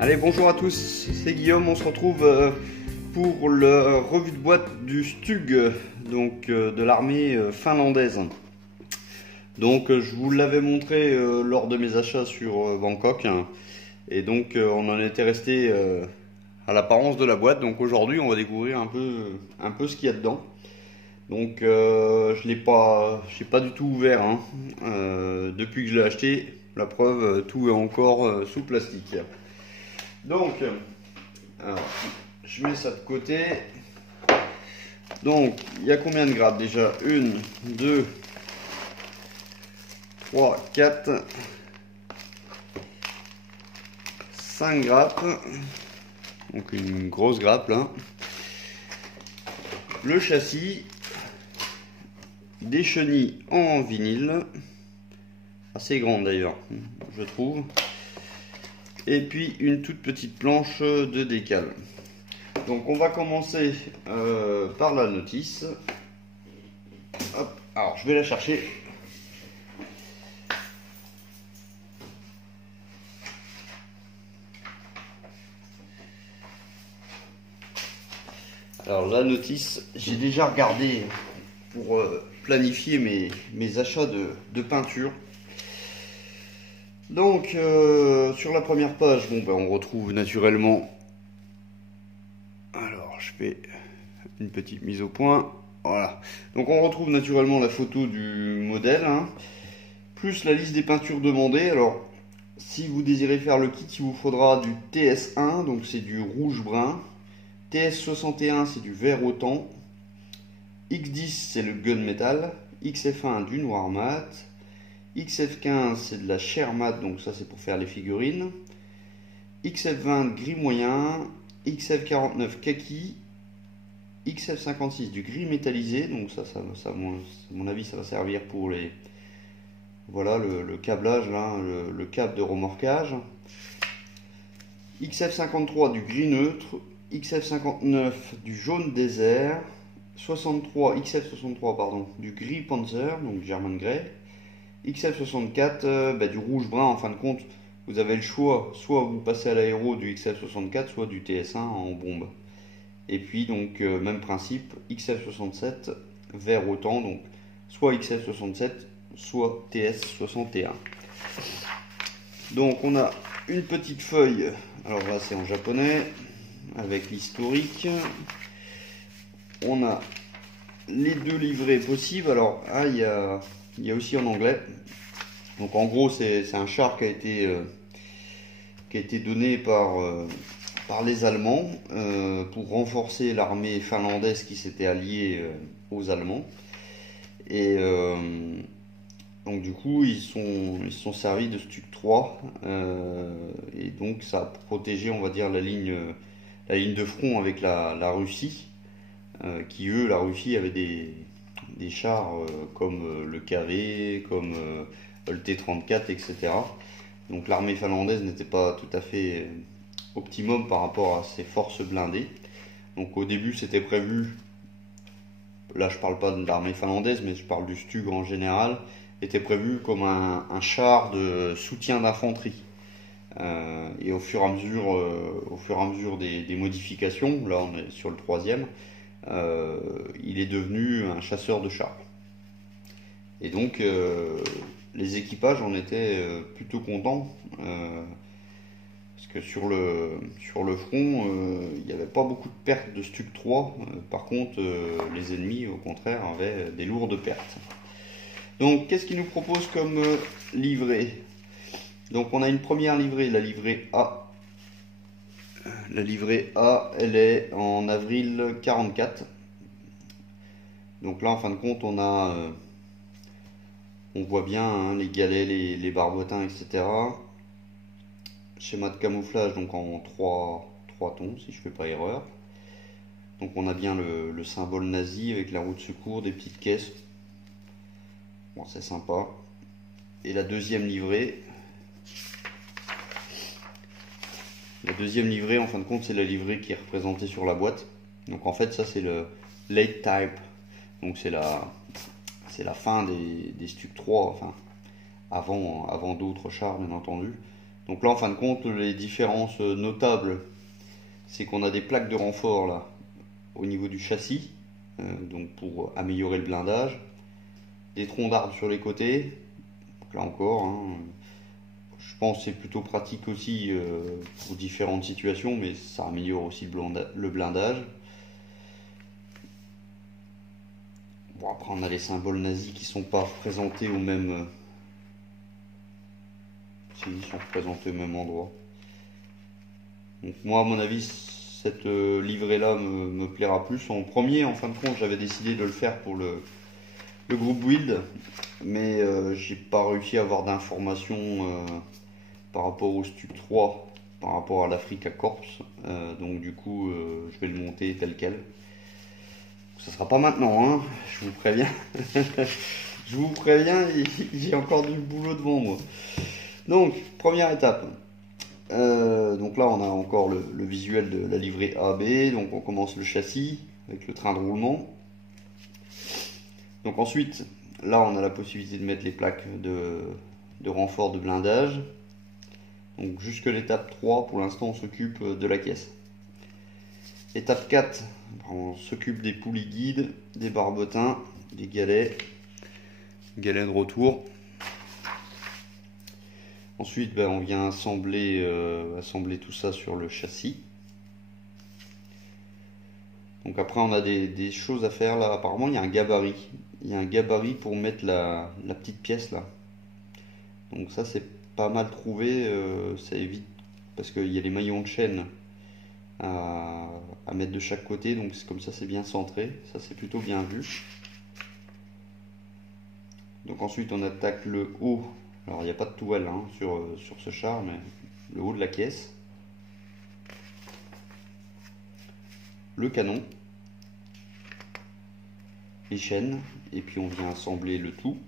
Allez, bonjour à tous, c'est Guillaume, on se retrouve pour la revue de boîte du Stug, donc de l'armée finlandaise. Donc je vous l'avais montré lors de mes achats sur Bangkok, et donc on en était resté à l'apparence de la boîte. Donc aujourd'hui on va découvrir un peu ce qu'il y a dedans. Donc je l'ai pas du tout ouvert depuis que je l'ai acheté. La preuve, tout est encore sous plastique. Donc, alors, je mets ça de côté. Donc, il y a combien de grappes déjà? 1, 2, 3, 4, 5 grappes. Donc, une grosse grappe là. Le châssis, des chenilles en vinyle, assez grandes d'ailleurs, je trouve. Et puis une toute petite planche de décale. Donc on va commencer par la notice. Hop, alors je vais la chercher. Alors la notice, j'ai déjà regardé pour planifier mes achats de peinture. Donc sur la première page, on retrouve naturellement, alors je fais une petite mise au point, voilà, donc on retrouve naturellement la photo du modèle, plus la liste des peintures demandées. Alors si vous désirez faire le kit, il vous faudra du TS1, donc c'est du rouge brun, TS61 c'est du vert autan, X10 c'est le gunmetal, XF1 du noir mat, XF15 c'est de la chair mat, donc ça c'est pour faire les figurines, XF20 gris moyen, XF49 kaki, XF56 du gris métallisé, donc ça à mon avis ça va servir pour les, voilà, le câblage là, le câble de remorquage, XF53 du gris neutre, XF59 du jaune désert, XF63 pardon, du gris panzer, donc German Grey, XF64 du rouge brun. En fin de compte, vous avez le choix, soit vous passez à l'aéro du XF64, soit du TS1 en bombe. Et puis donc même principe, XF67 vert autant, donc soit XF67 soit TS61. Donc on a une petite feuille, alors là c'est en japonais avec l'historique. On a les deux livrets possibles. Alors il y a aussi en anglais. Donc en gros c'est un char qui a été donné par les Allemands pour renforcer l'armée finlandaise qui s'était alliée aux Allemands. Et donc du coup ils se sont servis de Stug 3 et donc ça a protégé, on va dire, la ligne de front avec la Russie, qui eux, la Russie avait des chars comme le KV, comme le T-34, etc. Donc l'armée finlandaise n'était pas tout à fait optimum par rapport à ses forces blindées. Donc au début c'était prévu, là je parle pas de l'armée finlandaise mais je parle du Stug en général, était prévu comme un char de soutien d'infanterie. Et au fur et à mesure des modifications, là on est sur le troisième, il est devenu un chasseur de chars. Et donc les équipages en étaient plutôt contents, parce que sur le front il n'y avait pas beaucoup de pertes de Stug 3. Par contre les ennemis au contraire avaient des lourdes pertes. Donc qu'est-ce qu'ils nous proposent comme livret? Donc on a une première livrée, la livrée A. La livrée A, elle est en avril 44. Donc là en fin de compte on voit bien les galets, les barbotins, etc. Schéma de camouflage donc en 3 tons si je ne fais pas erreur. Donc on a bien le symbole nazi avec la roue de secours, des petites caisses. Bon, c'est sympa. Et la deuxième livrée, La deuxième livrée, en fin de compte, c'est la livrée qui est représentée sur la boîte. Donc en fait, ça c'est le late type. Donc c'est la fin des Stuck 3, enfin avant d'autres chars bien entendu. Donc là, en fin de compte, les différences notables, c'est qu'on a des plaques de renfort là au niveau du châssis, donc pour améliorer le blindage, des troncs d'arbres sur les côtés. Donc là encore, hein, je pense que c'est plutôt pratique aussi pour différentes situations, mais ça améliore aussi le blindage. Bon, après, on a les symboles nazis qui sont pas représentés au même. Si, ils sont représentés au même endroit. Donc, moi, à mon avis, cette livrée-là me plaira plus. En premier, en fin de compte, j'avais décidé de le faire pour le groupe build, mais j'ai pas réussi à avoir d'informations par rapport au Stuck 3, par rapport à l'Africa Corps. Donc, du coup, je vais le monter tel quel. Ça sera pas maintenant, hein, je vous préviens. Je vous préviens, j'ai encore du boulot devant moi. Donc, première étape. Donc là, on a encore le visuel de la livrée AB. Donc, on commence le châssis avec le train de roulement. Donc ensuite, là, on a la possibilité de mettre les plaques de renfort de blindage. Donc jusque l'étape 3, pour l'instant, on s'occupe de la caisse. Étape 4, on s'occupe des poulies guides, des barbotins, des galets de retour. Ensuite, on vient assembler tout ça sur le châssis. Donc après, on a des choses à faire là. Apparemment, il y a un gabarit. Il y a un gabarit pour mettre la petite pièce là. Donc ça, c'est pas mal trouvé. Ça évite, parce qu'il y a les maillons de chaîne à mettre de chaque côté, donc comme ça c'est bien centré, ça c'est plutôt bien vu. Donc ensuite on attaque le haut, alors il n'y a pas de toile hein, sur ce char, mais le haut de la caisse, le canon, les chaînes, et puis on vient assembler le tout.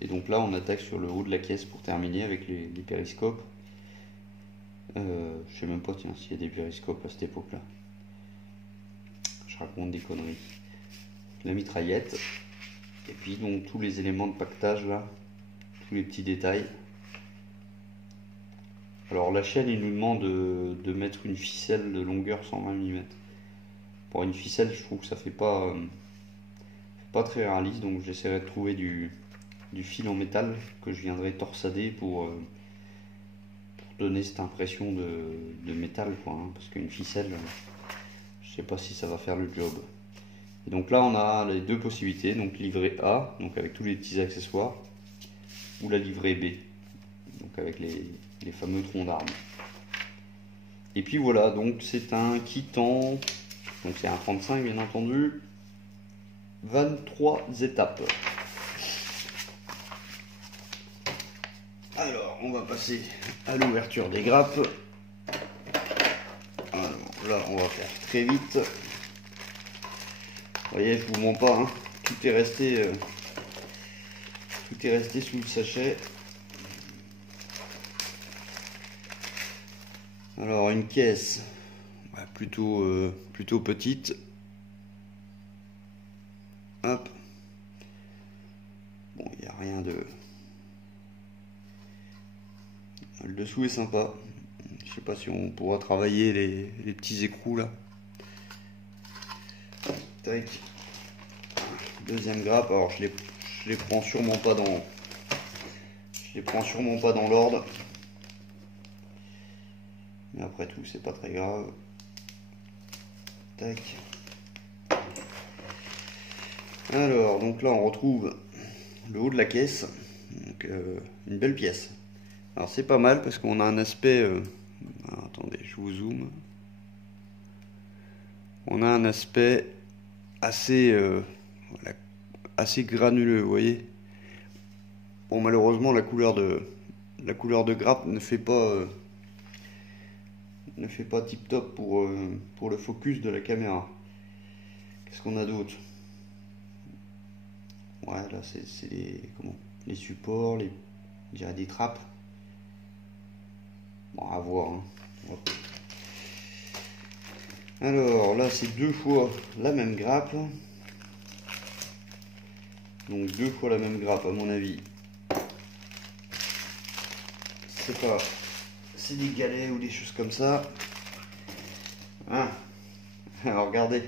Et donc là on attaque sur le haut de la caisse pour terminer avec les périscopes. Je sais même pas tiens s'il y a des périscopes à cette époque là. Je raconte des conneries. La mitraillette. Et puis donc tous les éléments de pactage là. Tous les petits détails. Alors la chaîne il nous demande de mettre une ficelle de longueur 120 mm. Pour une ficelle je trouve que ça fait pas très réaliste, donc j'essaierai de trouver du fil en métal que je viendrai torsader pour donner cette impression de métal quoi, hein, parce qu'une ficelle je sais pas si ça va faire le job. Et donc là on a les deux possibilités, donc livrée A, donc avec tous les petits accessoires, ou la livrée B, donc avec les fameux troncs d'armes. Et puis voilà, donc c'est un kit en, donc c'est un 35 bien entendu, 23 étapes. Alors, on va passer à l'ouverture des grappes. Alors, là, on va faire très vite. Vous voyez, je vous mens pas, hein. Tout est resté sous le sachet. Alors, une caisse plutôt petite. Hop. Bon, il n'y a rien de... Le dessous est sympa. Je sais pas si on pourra travailler les petits écrous là. Tac. Deuxième grappe. Alors je les prends sûrement pas dans. Je les prends sûrement pas dans l'ordre. Mais après tout, c'est pas très grave. Tac. Alors, donc là on retrouve le haut de la caisse. Donc une belle pièce. Alors c'est pas mal parce qu'on a un aspect... alors, attendez, je vous zoome. On a un aspect assez, assez granuleux, vous voyez. Bon, malheureusement, la couleur de grappe ne fait pas tip top pour le focus de la caméra. Qu'est-ce qu'on a d'autre? Ouais, là c'est les supports, je dirais des trappes. Bon, à voir. Hein. Alors là c'est 2 fois la même grappe. Donc 2 fois la même grappe à mon avis. C'est pas... C'est des galets ou des choses comme ça. Hein. Alors regardez.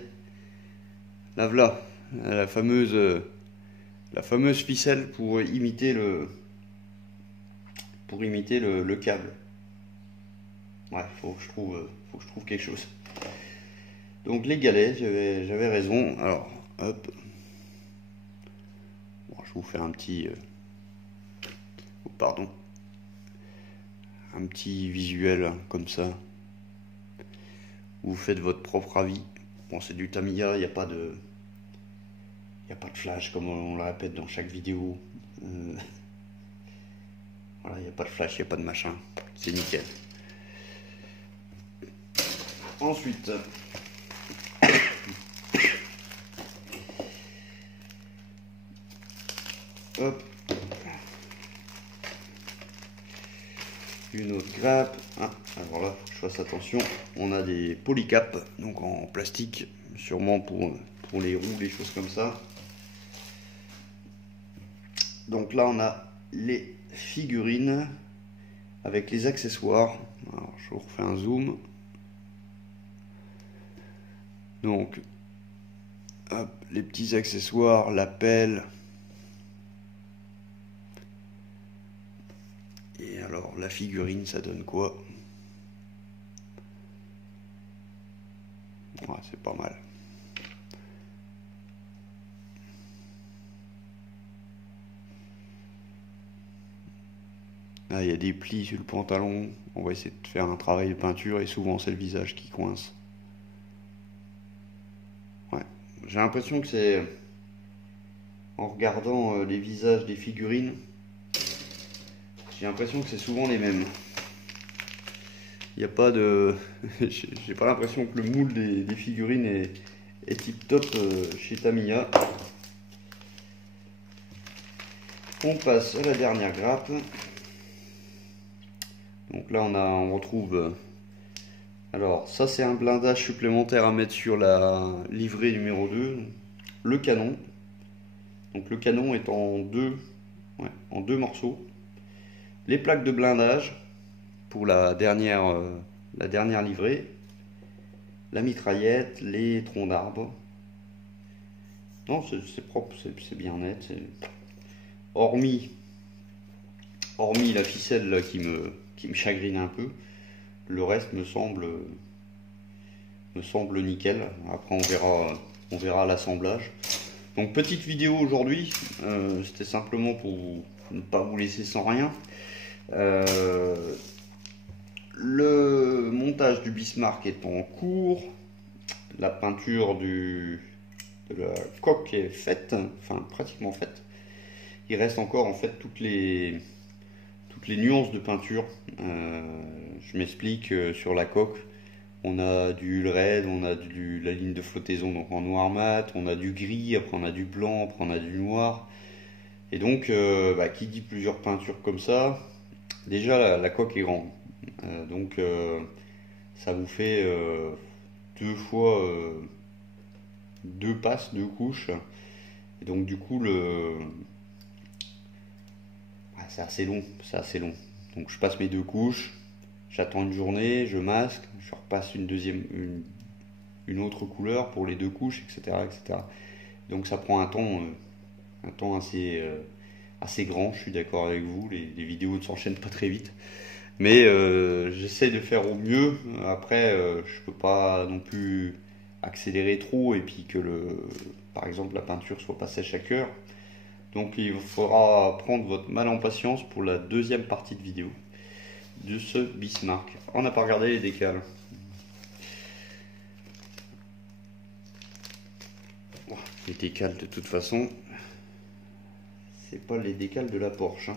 La voilà. La fameuse ficelle pour imiter le câble. Ouais, faut que je trouve quelque chose. Donc les galets, j'avais raison. Alors, hop. Bon, je vous fais un petit... oh, pardon. Un petit visuel comme ça. Vous faites votre propre avis. Bon, c'est du Tamiya, il n'y a pas de... Il n'y a pas de flash comme on le répète dans chaque vidéo. Voilà, il n'y a pas de flash, il n'y a pas de machin. C'est nickel. Ensuite, hop, une autre grappe. Ah, alors là, faut que je fasse attention. On a des polycaps, donc en plastique, sûrement pour les roues, les choses comme ça. Donc là, on a les figurines avec les accessoires. Alors, je vous refais un zoom. Donc, hop, les petits accessoires, la pelle. Et alors, la figurine, ça donne quoi? Ouais, c'est pas mal. Là, il y a des plis sur le pantalon. On va essayer de faire un travail de peinture et souvent, c'est le visage qui coince. Ouais, j'ai l'impression que c'est... En regardant les visages des figurines, j'ai l'impression que c'est souvent les mêmes. Il n'y a pas de... J'ai pas l'impression que le moule des figurines est tip top chez Tamiya. On passe à la dernière grappe. Donc là on retrouve... alors ça c'est un blindage supplémentaire à mettre sur la livrée numéro 2. Le canon. Donc le canon est en deux morceaux. Les plaques de blindage pour la dernière livrée. La mitraillette, les troncs d'arbres. Non, c'est propre, c'est bien net. Hormis la ficelle là, qui me chagrine un peu, le reste me semble nickel. Après on verra l'assemblage. Donc petite vidéo aujourd'hui, c'était simplement pour ne pas vous laisser sans rien. Le montage du Bismarck est en cours. La peinture de la coque est faite, enfin pratiquement faite. Il reste encore en fait toutes les nuances de peinture. Je m'explique. Sur la coque, on a du red, on a la ligne de flottaison donc en noir mat, on a du gris, après on a du blanc, après on a du noir. Et donc, qui dit plusieurs peintures comme ça, déjà la coque est grande. Donc ça vous fait deux passes, deux couches. Et donc du coup c'est assez long, Donc je passe mes deux couches, j'attends une journée, je masque, je repasse une autre couleur pour les deux couches, etc., etc. Donc ça prend un temps assez grand. Je suis d'accord avec vous, les vidéos ne s'enchaînent pas très vite. Mais j'essaie de faire au mieux. Après, je peux pas non plus accélérer trop et puis que par exemple la peinture soit pas sèche à cœur. Donc il faudra prendre votre mal en patience pour la deuxième partie de vidéo de ce Bismarck. On n'a pas regardé les décals. Les décals de toute façon, c'est pas les décals de la Porsche.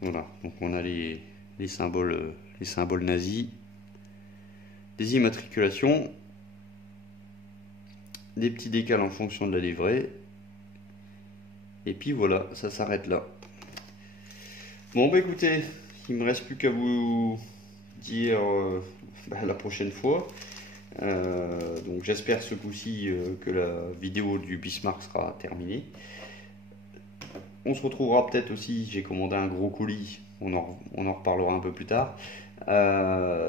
Voilà, donc on a les symboles nazis, des immatriculations, des petits décals en fonction de la livrée, et puis voilà, ça s'arrête là. Bon bah écoutez, il me reste plus qu'à vous dire la prochaine fois. Donc j'espère ce coup-ci que la vidéo du Bismarck sera terminée. On se retrouvera peut-être aussi, j'ai commandé un gros colis, on en reparlera un peu plus tard. Je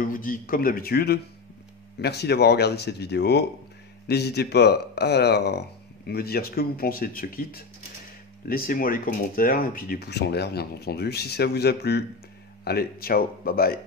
vous dis comme d'habitude, merci d'avoir regardé cette vidéo. N'hésitez pas à me dire ce que vous pensez de ce kit. Laissez-moi les commentaires et puis des pouces en l'air bien entendu si ça vous a plu. Allez, ciao, bye bye.